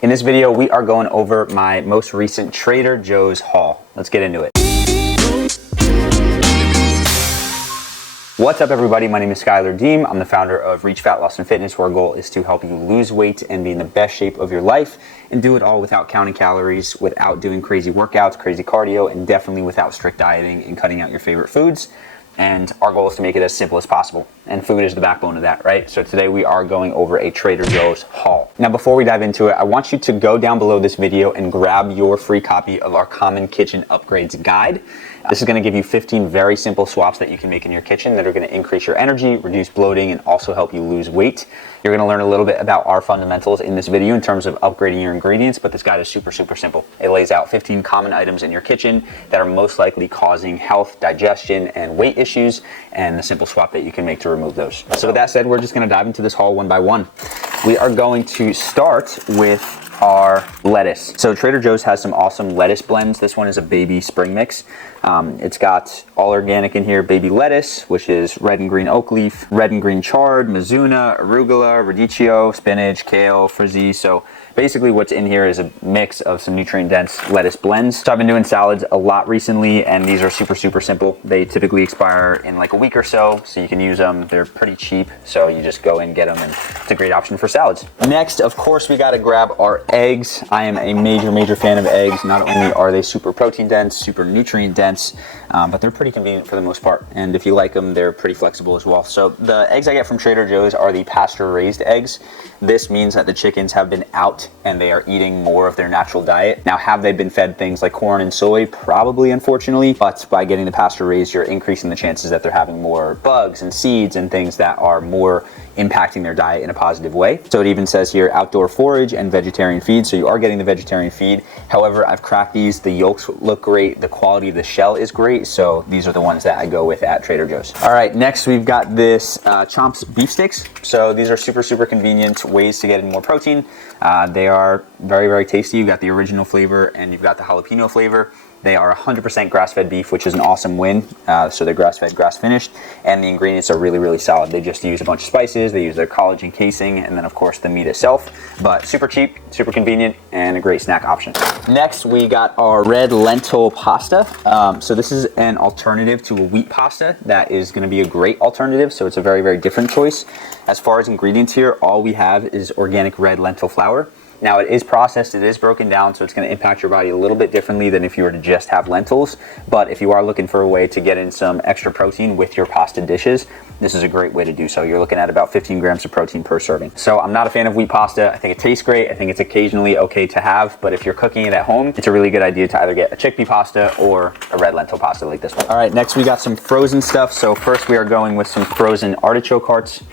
In this video, we are going over my most recent Trader Joe's haul. Let's get into it. What's up everybody, my name is Schuyler. I'm the founder of Reach Fat Loss and Fitness, where our goal is to help you lose weight and be in the best shape of your life and do it all without counting calories, without doing crazy workouts, crazy cardio, and definitely without strict dieting and cutting out your favorite foods. And our goal is to make it as simple as possible. And food is the backbone of that, right? So today we are going over a Trader Joe's haul. Now, before we dive into it, I want you to go down below this video and grab your free copy of our Common Kitchen Upgrades Guide. This is gonna give you 15 very simple swaps that you can make in your kitchen that are gonna increase your energy, reduce bloating, and also help you lose weight. You're gonna learn a little bit about our fundamentals in this video in terms of upgrading your ingredients, but this guide is super simple. It lays out 15 common items in your kitchen that are most likely causing health, digestion, and weight issues, and the simple swap that you can make to remove those. So with that said, we're just gonna dive into this haul one by one. We are going to start with our lettuce. So Trader Joe's has some awesome lettuce blends. This one is a baby spring mix. It's got all organic in here, baby lettuce, which is red and green oak leaf, red and green chard, mizuna, arugula, radicchio, spinach, kale, frizzy. So basically what's in here is a mix of some nutrient dense lettuce blends. So I've been doing salads a lot recently, and these are super simple. They typically expire in like a week or so you can use them. They're pretty cheap, so you just go and get them, and it's a great option for salads. Next, of course, we gotta grab our eggs. I am a major fan of eggs. Not only are they super protein dense, super nutrient dense, but they're pretty convenient for the most part. And if you like them, they're pretty flexible as well. So the eggs I get from Trader Joe's are the pasture raised eggs. This means that the chickens have been out and they are eating more of their natural diet. Now, have they been fed things like corn and soy? Probably, unfortunately, but by getting the pasture raised, you're increasing the chances that they're having more bugs and seeds and things that are more impacting their diet in a positive way. So it even says here, outdoor forage and vegetarian feed. So you are getting the vegetarian feed. However, I've cracked these. The yolks look great. The quality of the shell is great. So these are the ones that I go with at Trader Joe's. All right, next we've got this Chomps beef sticks. So these are super convenient ways to get in more protein. They are very tasty. You've got the original flavor and you've got the jalapeno flavor. They are 100% grass-fed beef, which is an awesome win. So they're grass-fed, grass-finished, and the ingredients are really solid. They just use a bunch of spices, they use their collagen casing, and then of course the meat itself. But super cheap, super convenient, and a great snack option. Next, we got our red lentil pasta. So this is an alternative to a wheat pasta that is gonna be a great alternative. So it's a very different choice. As far as ingredients here, all we have is organic red lentil flour. Now, it is processed, it is broken down, so it's gonna impact your body a little bit differently than if you were to just have lentils. But if you are looking for a way to get in some extra protein with your pasta dishes, this is a great way to do so. You're looking at about 15 grams of protein per serving. So I'm not a fan of wheat pasta. I think it tastes great. I think it's occasionally okay to have, but if you're cooking it at home, it's a really good idea to either get a chickpea pasta or a red lentil pasta like this one. All right, next we got some frozen stuff. So first we are going with some frozen artichoke hearts.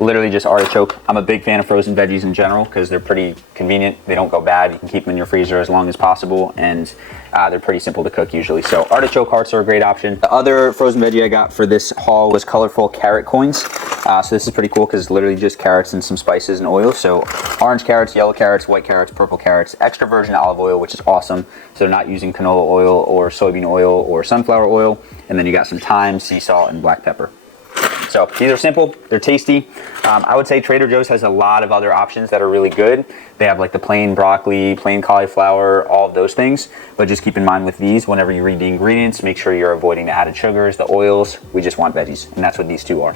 Literally just artichoke. I'm a big fan of frozen veggies in general because they're pretty convenient. They don't go bad. You can keep them in your freezer as long as possible, and they're pretty simple to cook usually. So artichoke hearts are a great option. The other frozen veggie I got for this haul was colorful carrot coins. So this is pretty cool because it's literally just carrots and some spices and oil. So orange carrots, yellow carrots, white carrots, purple carrots, extra virgin olive oil, which is awesome. So they're not using canola oil or soybean oil or sunflower oil. And then you got some thyme, sea salt, and black pepper. So these are simple, they're tasty. I would say Trader Joe's has a lot of other options that are really good. They have like the plain broccoli, plain cauliflower, all of those things. But just keep in mind with these, whenever you read the ingredients, make sure you're avoiding the added sugars, the oils. We just want veggies, and that's what these two are.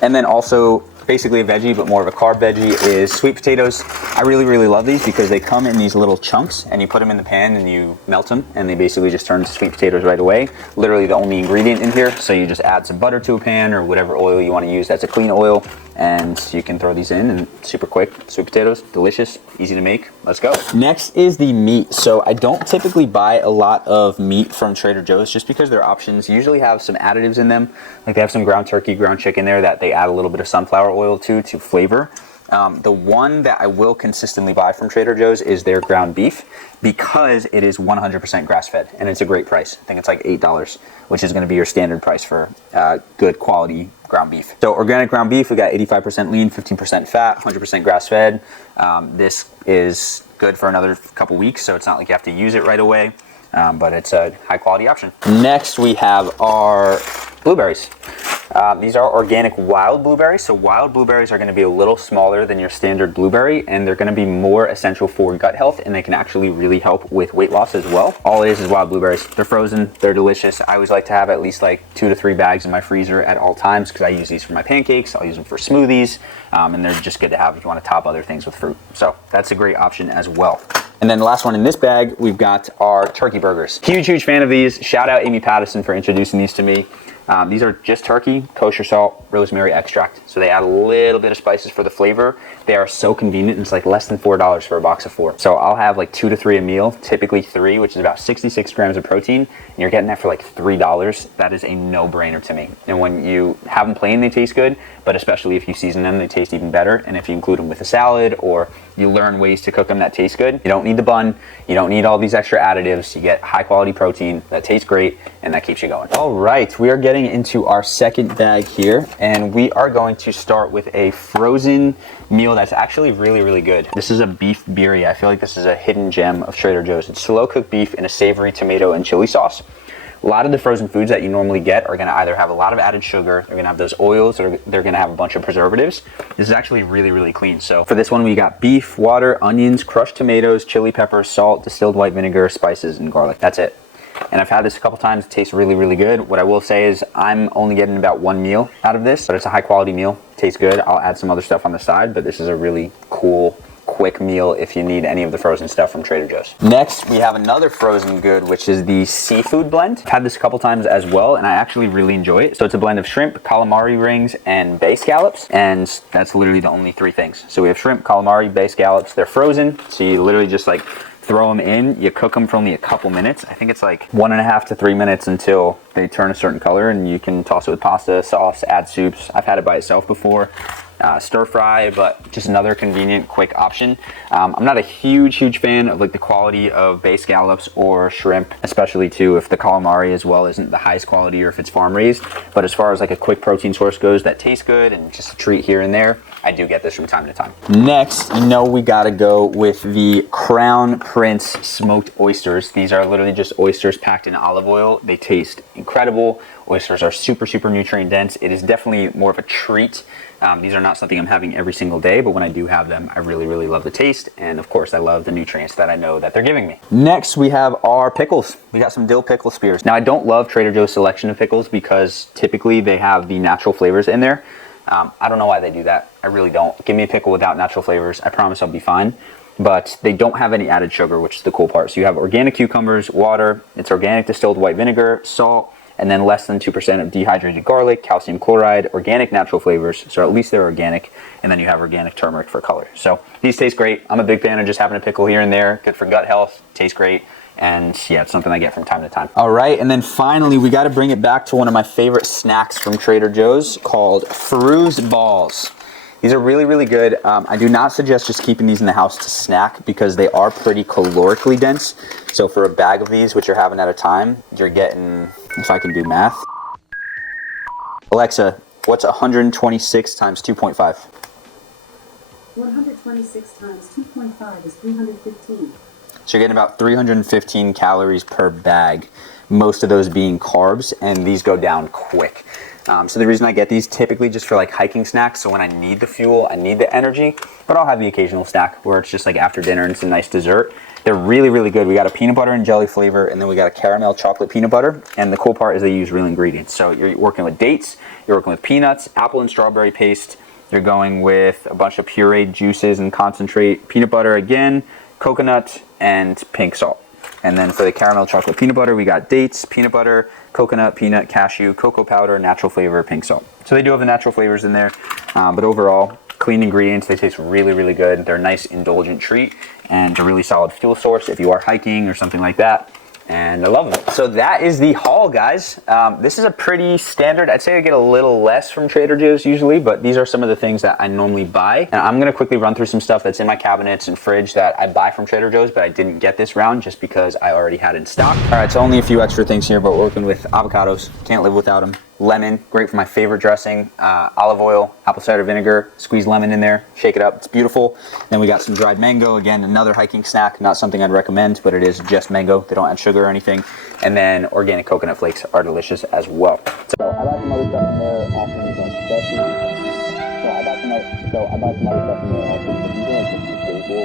And then also, basically a veggie, but more of a carb veggie, is sweet potatoes. I really love these because they come in these little chunks, and you put them in the pan and you melt them, and they basically just turn into sweet potatoes right away. Literally the only ingredient in here. So you just add some butter to a pan or whatever oil you want to use that's a clean oil, and you can throw these in, and super quick. Sweet potatoes, delicious, easy to make. Let's go. Next is the meat. So I don't typically buy a lot of meat from Trader Joe's just because their options usually have some additives in them. Like they have some ground turkey, ground chicken there that they add a little bit of sunflower oil to flavor. The one that I will consistently buy from Trader Joe's is their ground beef because it is 100% grass-fed, and it's a great price. I think it's like $8, which is gonna be your standard price for good quality ground beef. So organic ground beef, we got 85% lean, 15% fat, 100% grass-fed. This is good for another couple weeks, so it's not like you have to use it right away, but it's a high quality option. Next, we have our blueberries. These are organic wild blueberries. So wild blueberries are going to be a little smaller than your standard blueberry, and they're going to be more essential for gut health, and they can actually really help with weight loss as well. All it is wild blueberries. They're frozen, they're delicious. I always like to have at least like 2 to 3 bags in my freezer at all times because I use these for my pancakes, I'll use them for smoothies, and they're just good to have if you want to top other things with fruit. So that's a great option as well. And then the last one in this bag, we've got our turkey burgers. Huge fan of these. Shout out Amy Pattison for introducing these to me. These are just turkey, kosher salt, rosemary extract. So they add a little bit of spices for the flavor. They are so convenient. It's like less than $4 for a box of 4. So I'll have like 2 to 3 a meal, typically 3, which is about 66 grams of protein. And you're getting that for like $3. That is a no-brainer to me. And when you have them plain, they taste good, but especially if you season them, they taste even better. And if you include them with a salad or you learn ways to cook them that taste good, you don't need the bun, you don't need all these extra additives. You get high quality protein that tastes great and that keeps you going. All right, we are getting into our second bag here, and we are going to start with a frozen meal that's actually really good. This is a beef birria. I feel like this is a hidden gem of Trader Joe's. It's slow cooked beef in a savory tomato and chili sauce. A lot of the frozen foods that you normally get are going to either have a lot of added sugar, they're going to have those oils, or they're going to have a bunch of preservatives. This is actually really clean. So for this one, we got beef, water, onions, crushed tomatoes, chili peppers, salt, distilled white vinegar, spices, and garlic. That's it. And I've had this a couple times. It tastes really good. What I will say is I'm only getting about 1 meal out of this, but it's a high quality meal. It tastes good. I'll add some other stuff on the side, but this is a really cool, quick meal if you need any of the frozen stuff from Trader Joe's. Next, we have another frozen good, which is the seafood blend. I've had this a couple times as well, and I actually really enjoy it. So it's a blend of shrimp, calamari rings, and bay scallops, and that's literally the only 3 things. So we have shrimp, calamari, bay scallops. They're frozen, so you literally just like throw them in, you cook them for only a couple minutes. I think it's like 1.5 to 3 minutes until they turn a certain color, and you can toss it with pasta, sauce, add soups. I've had it by itself before. Stir fry, but just another convenient, quick option. I'm not a huge fan of like the quality of bay scallops or shrimp, especially too if the calamari as well isn't the highest quality or if it's farm raised. But as far as like a quick protein source goes that tastes good and just a treat here and there, I do get this from time to time. Next, you know we gotta go with the Crown Prince smoked oysters. These are literally just oysters packed in olive oil. They taste incredible. Oysters are super nutrient dense. It is definitely more of a treat. These are not something I'm having every single day, but when I do have them, I really love the taste. And of course, I love the nutrients that I know that they're giving me. Next, we have our pickles. We got some dill pickle spears. Now, I don't love Trader Joe's selection of pickles because typically they have the natural flavors in there. I don't know why they do that. I really don't. Give me a pickle without natural flavors. I promise I'll be fine. But they don't have any added sugar, which is the cool part. So you have organic cucumbers, water, it's organic distilled white vinegar, salt, and then less than 2% of dehydrated garlic, calcium chloride, organic natural flavors, so at least they're organic, and then you have organic turmeric for color. So these taste great. I'm a big fan of just having a pickle here and there. Good for gut health, tastes great, and yeah, it's something I get from time to time. All right, and then finally, we gotta bring it back to one of my favorite snacks from Trader Joe's called Fruze Balls. These are really good. I do not suggest just keeping these in the house to snack because they are pretty calorically dense. So for a bag of these, which you're having at a time, you're getting, if I can do math. Alexa, what's 126 times 2.5? 126 times 2.5 is 315. So you're getting about 315 calories per bag, most of those being carbs, and these go down quick. So the reason I get these typically just for like hiking snacks, so when I need the fuel, I need the energy, but I'll have the occasional snack where it's just like after dinner and it's a nice dessert. They're really good. We got a peanut butter and jelly flavor, and then we got a caramel chocolate peanut butter, and the cool part is they use real ingredients. So you're working with dates, you're working with peanuts, apple and strawberry paste, you're going with a bunch of pureed juices and concentrate, peanut butter again, coconut, and pink salt. And then for the caramel chocolate peanut butter, we got dates, peanut butter, coconut, peanut, cashew, cocoa powder, natural flavor, pink salt. So they do have the natural flavors in there, but overall, clean ingredients. They taste really good. They're a nice indulgent treat and a really solid fuel source if you are hiking or something like that. And I love them. So that is the haul, guys. This is a pretty standard. I'd say I get a little less from Trader Joe's usually, but these are some of the things that I normally buy. And I'm gonna quickly run through some stuff that's in my cabinets and fridge that I buy from Trader Joe's, but I didn't get this round just because I already had in stock. All right, so only a few extra things here, but we're working with avocados. Can't live without them. lemon, great for my favorite dressing, olive oil, apple cider vinegar, squeeze lemon in there, shake it up, it's beautiful. Then we got some dried mango, again, another hiking snack, not something I'd recommend, but it is just mango, they don't add sugar or anything. And then organic coconut flakes are delicious as well. So I bought some other stuff in there, often like So I bought some other stuff in there also, but these are like the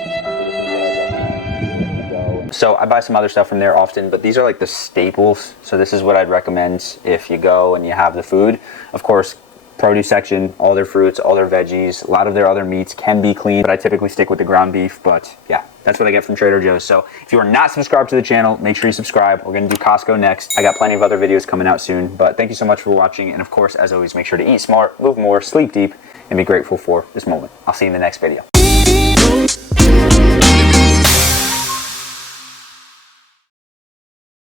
staples. So I buy some other stuff from there often, but these are like the staples. So this is what I'd recommend if you go and you have the food. Of course, produce section, all their fruits, all their veggies, a lot of their other meats can be clean, but I typically stick with the ground beef. But yeah, that's what I get from Trader Joe's. So if you are not subscribed to the channel, make sure you subscribe. We're gonna do Costco next. I got plenty of other videos coming out soon, but thank you so much for watching. And of course, as always, make sure to eat smart, move more, sleep deep, and be grateful for this moment. I'll see you in the next video.